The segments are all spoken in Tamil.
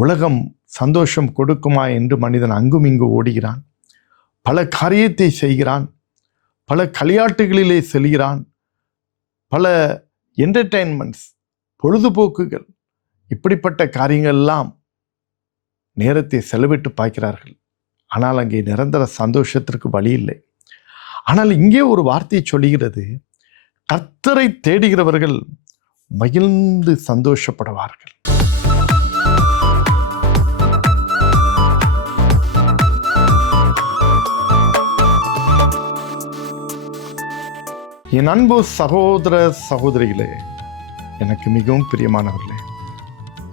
உலகம் சந்தோஷம் கொடுக்குமா என்று மனிதன் அங்கும் இங்கு ஓடுகிறான். பல காரியத்தை செய்கிறான், பல களியாட்டுகளிலே செல்கிறான், பல என்டர்டெயின்மெண்ட்ஸ், பொழுதுபோக்குகள், இப்படிப்பட்ட காரியங்கள்லாம் நேரத்தை செலவிட்டு பார்க்கிறார்கள். ஆனால் அங்கே நிரந்தர சந்தோஷத்திற்கு வழி இல்லை. ஆனால் இங்கே ஒரு வார்த்தை சொல்லுகிறது, கர்த்தரை தேடுகிறவர்கள் மகிழ்ந்து சந்தோஷப்படுவார்கள். என் அன்பு சகோதர சகோதரிகளே, எனக்கு மிகவும் பிரியமானவர்களே,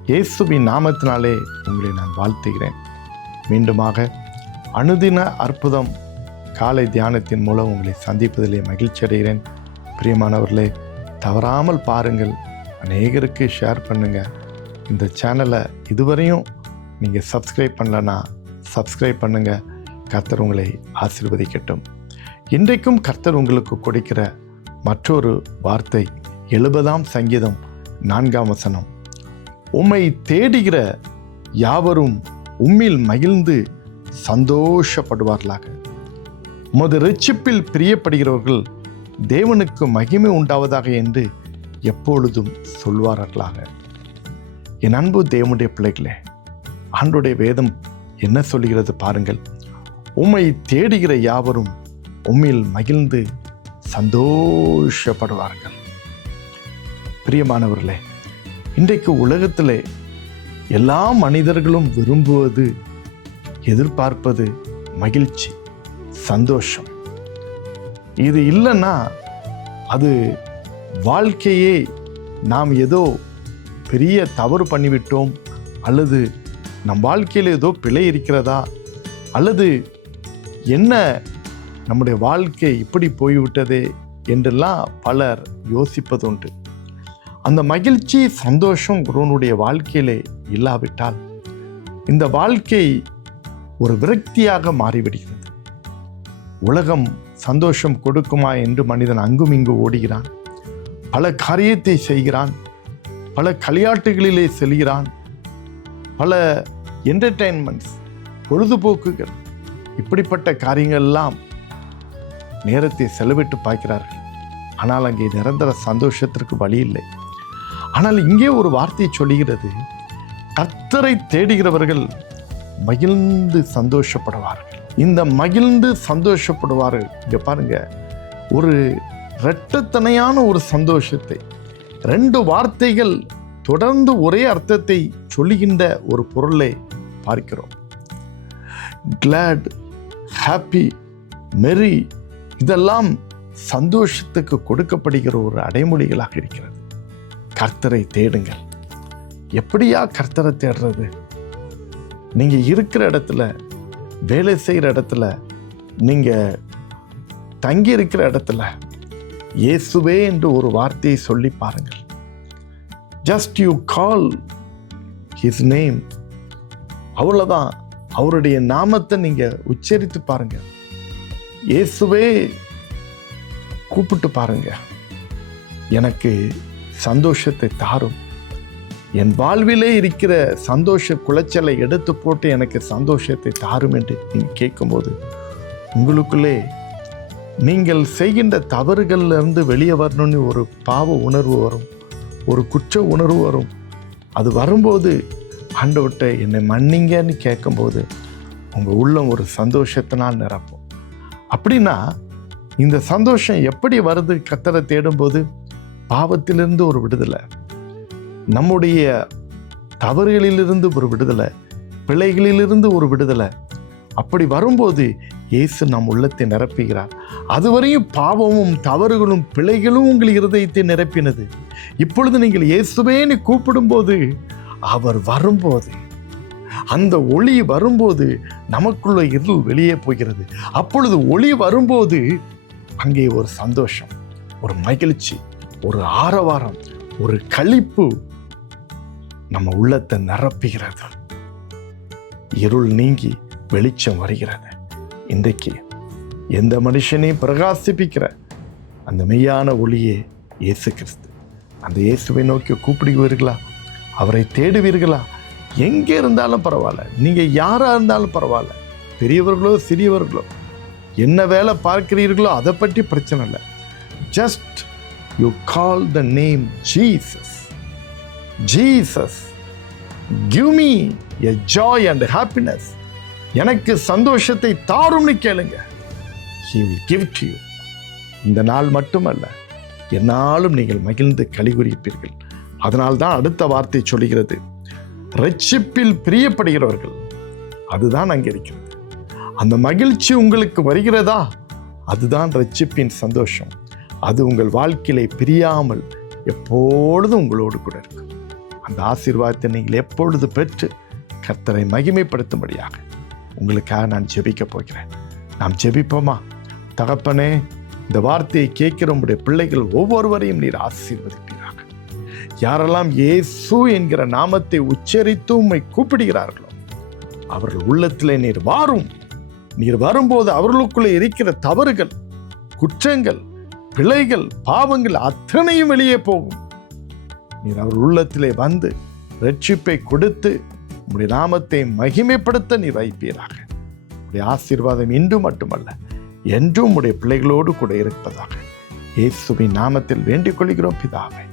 இயேசுவின் நாமத்தினாலே உங்களை நான் வாழ்த்துகிறேன். மீண்டுமாக அனுதின அற்புதம் காலை தியானத்தின் மூலம் உங்களை சந்திப்பதிலே மகிழ்ச்சி அடைகிறேன். பிரியமானவர்களே, தவறாமல் பாருங்கள், அநேகருக்கு ஷேர் பண்ணுங்கள். இந்த சேனலை இதுவரையும் நீங்கள் சப்ஸ்கிரைப் பண்ணலன்னா சப்ஸ்கிரைப் பண்ணுங்கள். கர்த்தர் உங்களை ஆசீர்வதிக்கட்டும். இன்றைக்கும் கர்த்தர் உங்களுக்கு கொடுக்கிற மற்றொரு வார்த்தை 70ஆம் சங்கீதம் 4ஆம் வசனம். உம்மை தேடுகிற யாவரும் உம்மில் மகிழ்ந்து சந்தோஷப்படுவார்களாக. உமது இரட்சிப்பில் பிரியப்படுகிறவர்கள் தேவனுக்கு மகிமை உண்டாவதாக என்று எப்பொழுதும் சொல்வார்களாக. என் அன்பு தேவனுடைய பிள்ளைகளே, ஆண்டவருடைய வேதம் என்ன சொல்கிறது பாருங்கள். உம்மை தேடுகிற யாவரும் உம்மில் மகிழ்ந்து சந்தோஷப்படுவார்கள். பிரியமானவர்களே, இன்றைக்கு உலகத்திலே எல்லா மனிதர்களும் விரும்புவது, எதிர்பார்ப்பது மகிழ்ச்சி, சந்தோஷம். இது இல்லைன்னா அது வாழ்க்கையே நாம் ஏதோ பெரிய தவறு பண்ணிவிட்டோம், அல்லது நம் வாழ்க்கையில் ஏதோ பிழை இருக்கிறதா, அல்லது என்ன நம்முடைய வாழ்க்கை இப்படி போய்விட்டதே என்றெல்லாம் பலர் யோசிப்பதுண்டு. அந்த மகிழ்ச்சி, சந்தோஷம் ஒருவனுடைய வாழ்க்கையிலே இல்லாவிட்டால் இந்த வாழ்க்கை ஒரு விரக்தியாக மாறிவிடுகிறது. உலகம் சந்தோஷம் கொடுக்குமா என்று மனிதன் அங்கும் இங்கு ஓடுகிறான், பல காரியத்தை செய்கிறான், பல களியாட்டுகளிலே செல்கிறான், பல என்டர்டெயின்மெண்ட்ஸ், பொழுதுபோக்குகள், இப்படிப்பட்ட காரியங்கள்லாம் நேரத்தை செலவிட்டு பார்க்கிறார்கள். ஆனால் அங்கே நிரந்தர சந்தோஷத்திற்கு வழி இல்லை. ஆனால் இங்கே ஒரு வார்த்தை சொல்லுகிறது, கர்த்தரை தேடுகிறவர்கள் மகிழ்ந்து சந்தோஷப்படுவார்கள். இந்த மகிழ்ந்து சந்தோஷப்படுவார்கள், இங்க பாருங்க, ஒரு இரட்டத்தனையான ஒரு சந்தோஷத்தை, 2 வார்த்தைகள் தொடர்ந்து ஒரே அர்த்தத்தை சொல்லுகின்ற ஒரு பொருளை பார்க்கிறோம். கிளாட், ஹாப்பி, மெரி, இதெல்லாம் சந்தோஷத்துக்கு கொடுக்கப்படுகிற ஒரு அடைமொழிகளாக இருக்கிறது. கர்த்தரை தேடுங்கள். எப்படியா கர்த்தரை தேடுறது? நீங்க இருக்கிற இடத்துல, வேலை செய்கிற இடத்துல, நீங்க தங்கி இருக்கிற இடத்துல இயேசுவே என்று ஒரு வார்த்தையை சொல்லி பாருங்கள். Just you call his name, அவ்வளவுதான். அவருடைய நாமத்தை நீங்க உச்சரித்து பாருங்க. இயேசுவே கூப்பிட்டு பாருங்க, எனக்கு சந்தோஷத்தை தாரும், என் வாழ்விலே இருக்கிற சந்தோஷ குலைச்சலை எடுத்து போட்டு எனக்கு சந்தோஷத்தை தாரும் என்று நீங்கள் கேட்கும்போது உங்களுக்குள்ளே நீங்கள் செய்கின்ற தவறுகளிலிருந்து வெளியே வரணும்னு ஒரு பாவ உணர்வு வரும், ஒரு குற்ற உணர்வு வரும். அது வரும்போது ஆண்டவர்கிட்ட என்னை மன்னிங்கன்னு கேட்கும்போது உங்கள் உள்ளம் ஒரு சந்தோஷத்தினால் நிரப்பும். அப்படின்னா இந்த சந்தோஷம் எப்படி வருது? கர்த்தரை தேடும்போது பாவத்திலிருந்து ஒரு விடுதலை, நம்முடைய தவறுகளிலிருந்து ஒரு விடுதலை, பிழைகளிலிருந்து ஒரு விடுதலை. அப்படி வரும்போது இயேசு நம் உள்ளத்தை நிரப்புகிறார். அதுவரையும் பாவமும் தவறுகளும் பிழைகளும் உங்கள் இருதயத்தை நிரப்பினது. இப்பொழுது நீங்கள் இயேசுவேன்னு கூப்பிடும்போது, அவர் வரும்போது, அந்த ஒளி வரும்போது நமக்குள்ள இருள் வெளியே போகிறது. அப்பொழுது ஒளி வரும்போது அங்கே ஒரு சந்தோஷம், ஒரு மகிழ்ச்சி, ஒரு ஆரவாரம், ஒரு களிப்பு நம்ம உள்ளத்தை நிரப்புகிறது. இருள் நீங்கி வெளிச்சம் வருகிறது. இன்றைக்கு எந்த மனுஷனையும் பிரகாசிப்பிக்கிற அந்த மெய்யான ஒளியே இயேசு கிறிஸ்து. அந்த இயேசுவை நோக்கி கூப்பிடுவீர்களா? அவரை தேடுவீர்களா? எங்கே இருந்தாலும் பரவாயில்ல, நீங்கள் யாராக இருந்தாலும் பரவாயில்ல, பெரியவர்களோ சிறியவர்களோ, என்ன வேலை பார்க்கிறீர்களோ அதை பற்றி பிரச்சனை இல்லை. Just you call the name Jesus. Jesus, give me a Joy and happiness. எனக்கு சந்தோஷத்தை தாரும்னு கேளுங்க. He will give to you. இந்த நாள் மட்டுமல்ல, என்னாலும் நீங்கள் மகிழ்ந்து களிகுறிப்பீர்கள். அதனால்தான் அடுத்த வார்த்தை சொல்கிறது, ரட்சிப்பில் பிரியப்படுகிறவர்கள். அதுதான் அங்கே இருக்கிறது. அந்த மகிழ்ச்சி உங்களுக்கு வருகிறதா? அதுதான் ரட்சிப்பின் சந்தோஷம். அது உங்கள் வாழ்க்கையிலே பிரியாமல் எப்பொழுதும் உங்களோடு கூட இருக்கும். அந்த ஆசீர்வாதத்தை நீங்கள் எப்பொழுது பெற்று கர்த்தரை மகிமைப்படுத்தும்படியாக உங்களுக்காக நான் ஜெபிக்க போகிறேன். நாம் ஜெபிப்போமா? தகப்பனே, இந்த வார்த்தையை கேட்கிற உங்களுடைய பிள்ளைகள் ஒவ்வொருவரையும் நீர் ஆசீர்வதிப்பீராக. யாரெல்லாம் இயேசு என்கிற நாமத்தை உச்சரித்து உம்மை கூப்பிடுகிறார்களோ அவர்கள் உள்ளத்திலே நீர் வாரும். நீர் வரும்போது அவர்களுக்குள்ளே இருக்கிற தவறுகள், குற்றங்கள், பிழைகள், பாவங்கள் அத்தனையும் வெளியே போகும். நீர் அவர் உள்ளத்திலே வந்து ரட்சிப்பை கொடுத்து உம்முடைய நாமத்தை மகிமைப்படுத்த நீர் வைப்பீராக. உம்முடைய ஆசீர்வாதம் இன்று மட்டுமல்ல, என்றும் உம்முடைய பிள்ளைகளோடு கூட இருப்பதாக இயேசுவின் நாமத்தில் வேண்டிக் கொள்கிறோம் பிதாவே.